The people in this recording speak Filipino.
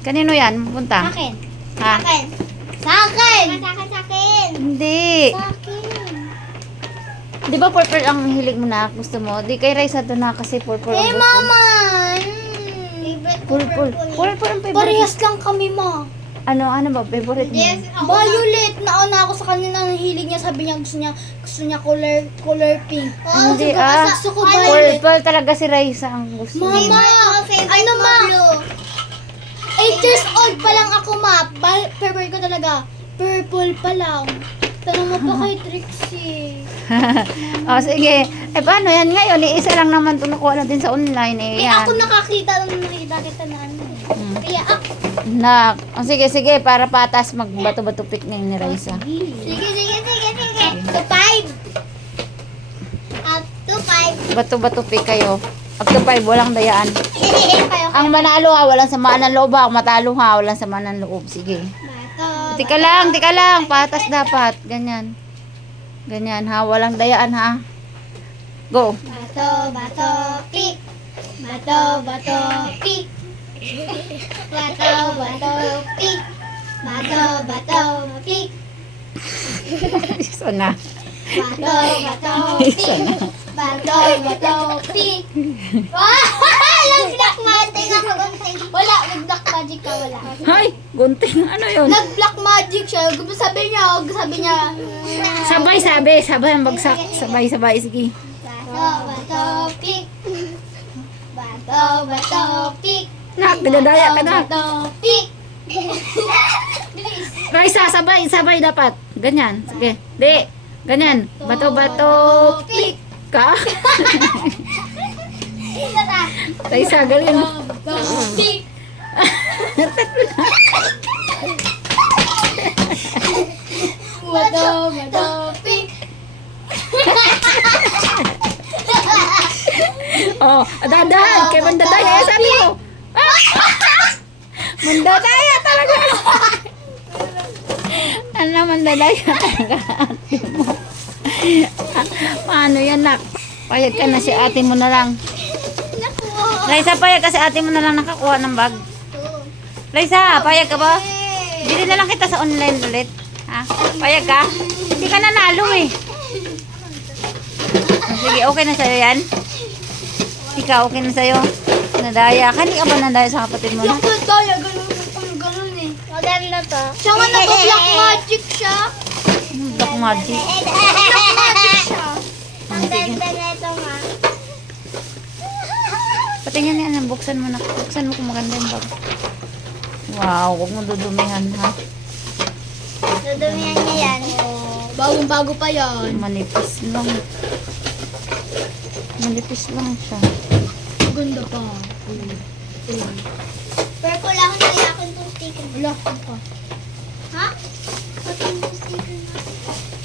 Kanino yan? Punta? Akin. Ha? Akin. Sa akin. Sa akin. Hindi. Sa akin. Di ba purple ang hilig mo na? Gusto mo? Di kay Raisa doon na kasi purple ang Eh, gusto. mama. Favorite ko Purple. Purple ang favorite. Parehas lang kami, ma. Ano ba? Favorite mo? Violet. Nauna ako sa kanina ng hilig niya. Sabi niya gusto niya color pink. Hindi Gusto ko violet. Purple talaga si Raisa ang gusto Mama, niya. ano ma? 8 years old pa lang ako, ma. Favorite ko talaga. Purple pa lang. Tanong mo pa kay Trixie. O sige. Eh paano yan ngayon? Isa lang naman ito nakuha natin sa online eh. Yan. Ako nakakita kita na ano. Kaya ako. Nak. O sige. Para patas magbato-bato picnic ni Raisa. Sige. To 5. Up to 5. Bato-bato pic kayo. Up to 5, walang dayaan. Kayo. Ang manalo ha, walang samaan ng loob ha. Ang matalo ha, walang samaan ng loob. Sige. Tika lang. Patas dapat. Ganyan ha. Walang dayaan ha. Go. Bato, pick. Bato, pick. Bato, pick. Bato, pick. Isa na. Bato, Isa na. Bato, pick. Nag-black magic ako. Wala, nag-black magic ka, wala. Hay, gunting. Ano yun? Nag-black magic siya. Sabi niya. Sabay ang bagsak. Sabay. Sige. Bato, pick. Bato, pick. Nak, dinadaya ka na. Bato, pick. Raisa, sabay dapat. Ganyan. Sige. Di. Ganyan. Bato, pick. ka. Isa na. Raisa, galing. Bato, pick. Bato, pick. Oh, dahan. Kay mandadaya. Sabi mo. Mandadaya talaga. Ano mandadaya talaga ate mo. Paano yan, nak? Payag ka na si ate mo na lang. Raisa, payag ka si ate mo na lang nakakuha ng bag. Raisa, payag ka ba? Bili na lang kita sa online ulit. Ha? Payag ka? Hindi ka nanalo eh. Sige, okay na sa'yo yan? Ikaw, okay na sa'yo? Nadaya ka? Hindi ka ba nadaya sa kapatid mo? Yung kaya, ganun eh. Modern na to. Siya nga nag-black magic siya. Black magic. Black magic siya. Ang ganda na ito, ma. Patingin yan, buksan mo na. Buksan mo kung maganda yung bag. Wow, huwag mo dudumihan ha. Dudumihan niya yan. Bagong-bago pa yan. Manipis lang. Manipis lang siya. Ganda pa. Pero kailangan na yakon itong sticker. Wala pa.